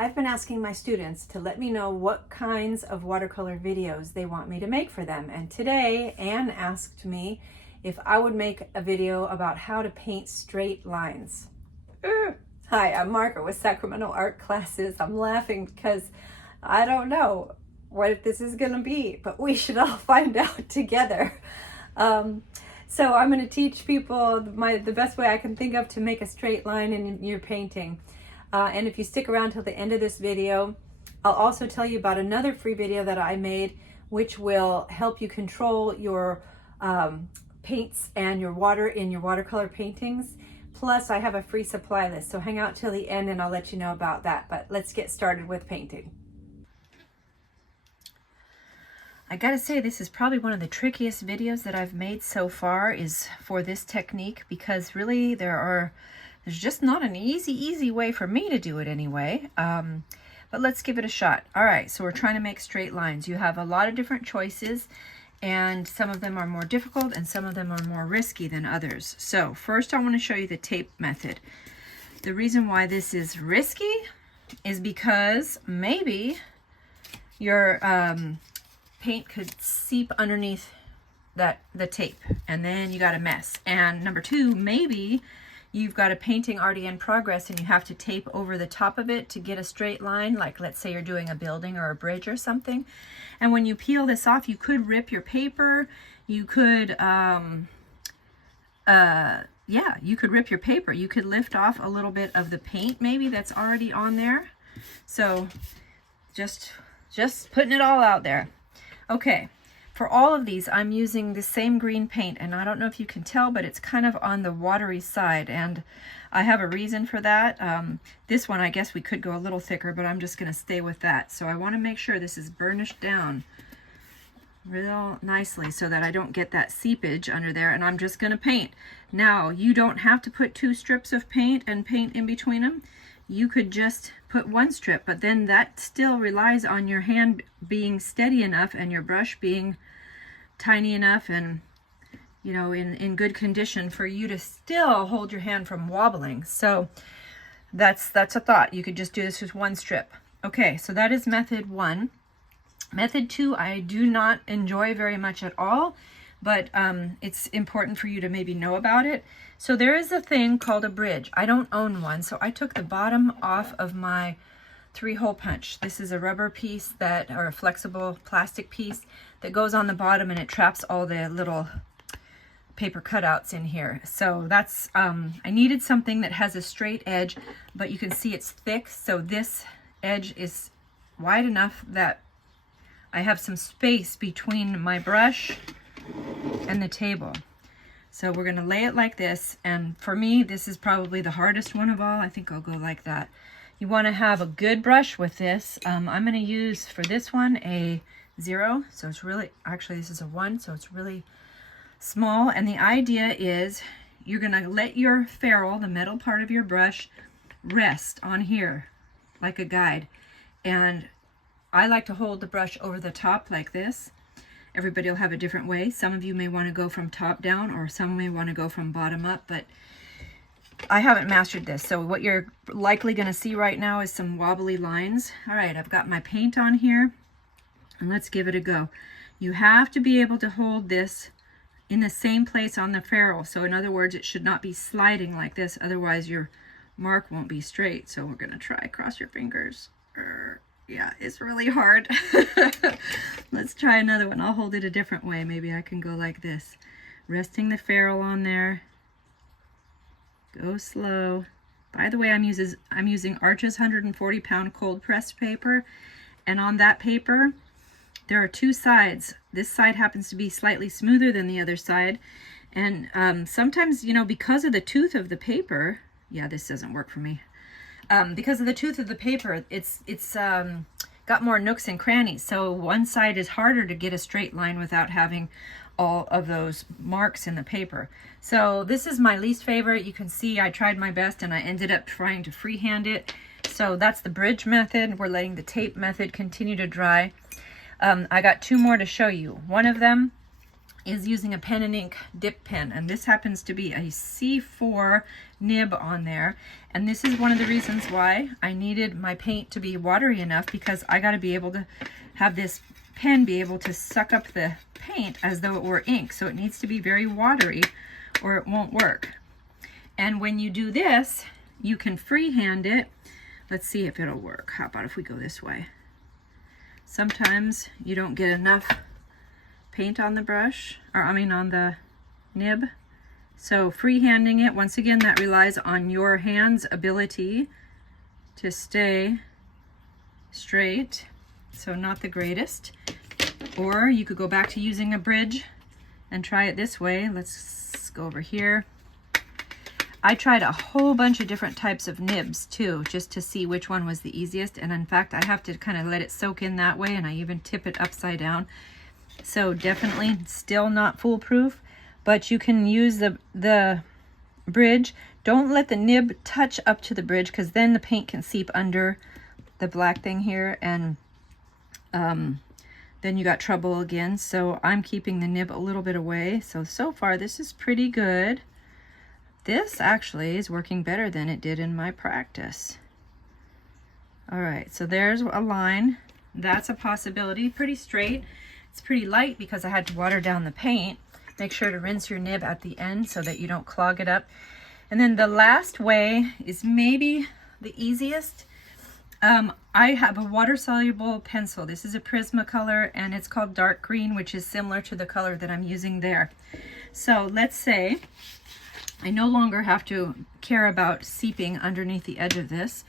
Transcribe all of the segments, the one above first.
I've been asking my students to let me know what kinds of watercolor videos they want me to make for them. And today, Anne asked me if I would make a video about how to paint straight lines. Hi, I'm Margaret with Sacramento Art Classes. I'm laughing because I don't know what this is going to be, but we should all find out together. So I'm going to teach people the best way I can think of to make a straight line in your painting. And if you stick around till the end of this video, I'll also tell you about another free video that I made, which will help you control your paints and your water in your watercolor paintings. Plus, I have a free supply list, so hang out till the end and I'll let you know about that. But let's get started with painting. I gotta say, this is probably one of the trickiest videos that I've made so far is for this technique, because really there's just not an easy way for me to do it anyway. But let's give it a shot. All right, so we're trying to make straight lines. You have a lot of different choices, and some of them are more difficult and some of them are more risky than others. So first I want to show you the tape method. The reason why this is risky is because maybe your paint could seep underneath the tape, and then you got a mess. And number two, maybe you've got a painting already in progress and you have to tape over the top of it to get a straight line, like let's say you're doing a building or a bridge or something. And when you peel this off, you could rip your paper. You could you could rip your paper. You could lift off a little bit of the paint maybe that's already on there. So just putting it all out there. Okay, for all of these, I'm using the same green paint, and I don't know if you can tell, but it's kind of on the watery side, and I have a reason for that. This one, I guess we could go a little thicker, but I'm just going to stay with that. So I want to make sure this is burnished down real nicely so that I don't get that seepage under there, and I'm just going to paint. Now, you don't have to put 2 strips of paint and paint in between them. You could just put 1 strip, but then that still relies on your hand being steady enough and your brush being tiny enough and, you know, in good condition for you to still hold your hand from wobbling. So that's a thought. You could just do this with 1 strip. Okay, so that is method 1. Method 2, I do not enjoy very much at all, but it's important for you to maybe know about it. So there is a thing called a bridge. I don't own one, so I took the bottom off of my 3-hole punch. This is a rubber piece or a flexible plastic piece that goes on the bottom, and it traps all the little paper cutouts in here. So that's, I needed something that has a straight edge, but you can see it's thick, so this edge is wide enough that I have some space between my brush and the table. So we're going to lay it like this, and for me this is probably the hardest one of all. I think I'll go like that. You want to have a good brush with this. I'm going to use for this one a 0, so it's really, actually this is a 1, so it's really small. And the idea is you're going to let your ferrule, the metal part of your brush, rest on here like a guide. And I like to hold the brush over the top like this. Everybody will have a different way. Some of you may want to go from top down, or some may want to go from bottom up, but I haven't mastered this. So what you're likely going to see right now is some wobbly lines. All right, I've got my paint on here, and let's give it a go. You have to be able to hold this in the same place on the ferrule. So in other words, it should not be sliding like this, otherwise your mark won't be straight. So we're going to try, cross your fingers. Yeah, it's really hard. Let's try another one. I'll hold it a different way. Maybe I can go like this. Resting the ferrule on there. Go slow. By the way, I'm using Arches 140-pound cold pressed paper. And on that paper, there are 2 sides. This side happens to be slightly smoother than the other side. And sometimes, you know, because of the tooth of the paper, yeah, this doesn't work for me. Because of the tooth of the paper, it's got more nooks and crannies. So one side is harder to get a straight line without having all of those marks in the paper. So this is my least favorite. You can see I tried my best and I ended up trying to freehand it. So that's the bridge method. We're letting the tape method continue to dry. I got 2 more to show you. One of them is using a pen and ink dip pen, and this happens to be a C4 nib on there. And this is one of the reasons why I needed my paint to be watery enough, because I got to be able to have this pen be able to suck up the paint as though it were ink. So it needs to be very watery or it won't work. And when you do this, you can freehand it. Let's see if it'll work. How about if we go this way? Sometimes you don't get enough paint on the brush, or I mean on the nib. So freehanding it, once again, that relies on your hand's ability to stay straight. So not the greatest. Or you could go back to using a bridge and try it this way. Let's go over here. I tried a whole bunch of different types of nibs too, just to see which one was the easiest. And in fact, I have to kind of let it soak in that way, and I even tip it upside down. So definitely still not foolproof, but you can use the bridge. Don't let the nib touch up to the bridge, because then the paint can seep under the black thing here, and then you got trouble again. So I'm keeping the nib a little bit away. So far this is pretty good. This actually is working better than it did in my practice. All right, so there's a line. That's a possibility. Pretty straight. It's pretty light because I had to water down the paint. Make sure to rinse your nib at the end so that you don't clog it up. And then the last way is maybe the easiest. I have a water-soluble pencil. This is a Prismacolor, and it's called dark green, which is similar to the color that I'm using there. So let's say I no longer have to care about seeping underneath the edge of this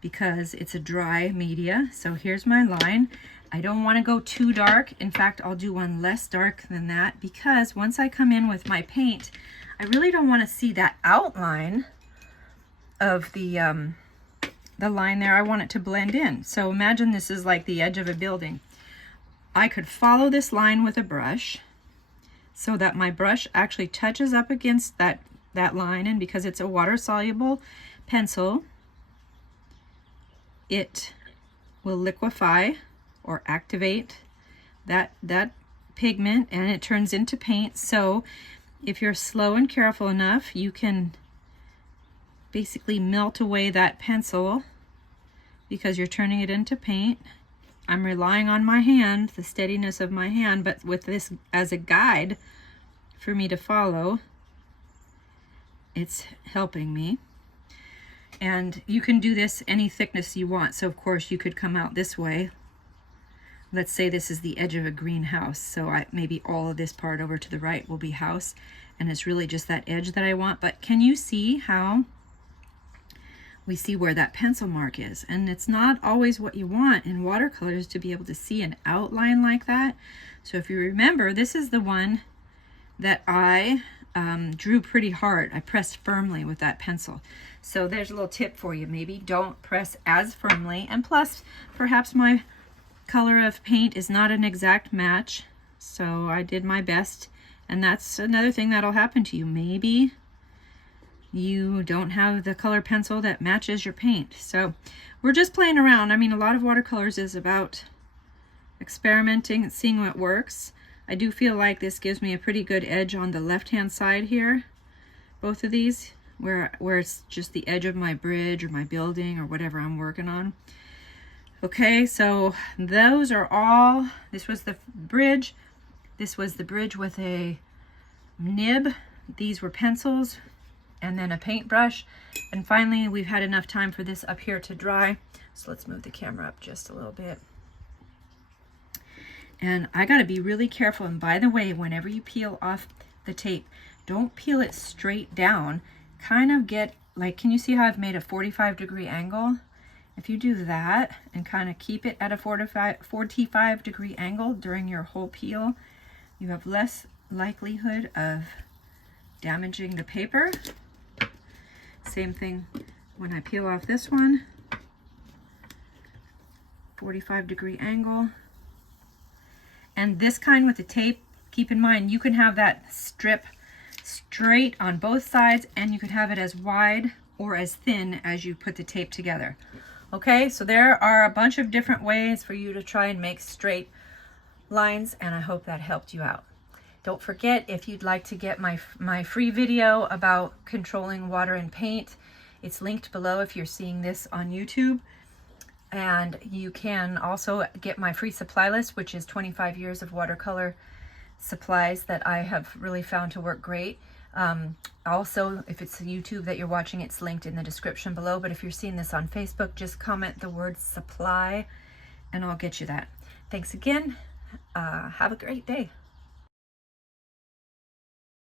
because it's a dry media. So here's my line. I don't want to go too dark. In fact, I'll do one less dark than that, because once I come in with my paint, I really don't want to see that outline of the line there. I want it to blend in. So imagine this is like the edge of a building. I could follow this line with a brush so that my brush actually touches up against that line, and because it's a water-soluble pencil, it will liquefy or activate that pigment, and it turns into paint. So if you're slow and careful enough, you can basically melt away that pencil because you're turning it into paint. I'm relying on my hand, the steadiness of my hand, but with this as a guide for me to follow, it's helping me. And you can do this any thickness you want. So of course you could come out this way. Let's say this is the edge of a greenhouse, so maybe all of this part over to the right will be house, and it's really just that edge that I want. But can you see how we see where that pencil mark is? And it's not always what you want in watercolors to be able to see an outline like that. So if you remember, this is the one that I drew pretty hard. I pressed firmly with that pencil. So there's a little tip for you. Maybe don't press as firmly, and plus perhaps my color of paint is not an exact match, so I did my best. And that's another thing that'll happen to you. Maybe you don't have the color pencil that matches your paint. So we're just playing around. I mean, a lot of watercolors is about experimenting and seeing what works. I do feel like this gives me a pretty good edge on the left-hand side here. Both of these, where it's just the edge of my bridge or my building or whatever I'm working on. Okay, so those are all, this was the bridge. This was the bridge with a nib. These were pencils, and then a paintbrush. And finally, we've had enough time for this up here to dry. So let's move the camera up just a little bit. And I gotta be really careful. And by the way, whenever you peel off the tape, don't peel it straight down. Kind of get, like, can you see how I've made a 45-degree angle? If you do that and kind of keep it at a 45-degree angle during your whole peel, you have less likelihood of damaging the paper. Same thing when I peel off this one. 45-degree angle. And this kind with the tape, keep in mind, you can have that strip straight on both sides, and you could have it as wide or as thin as you put the tape together. Okay, so there are a bunch of different ways for you to try and make straight lines, and I hope that helped you out. Don't forget, if you'd like to get my free video about controlling water and paint, it's linked below if you're seeing this on YouTube. And you can also get my free supply list, which is 25 years of watercolor supplies that I have really found to work great. Also, if it's YouTube that you're watching, it's linked in the description below. But if you're seeing this on Facebook, just comment the word supply and I'll get you that. Thanks again. Have a great day.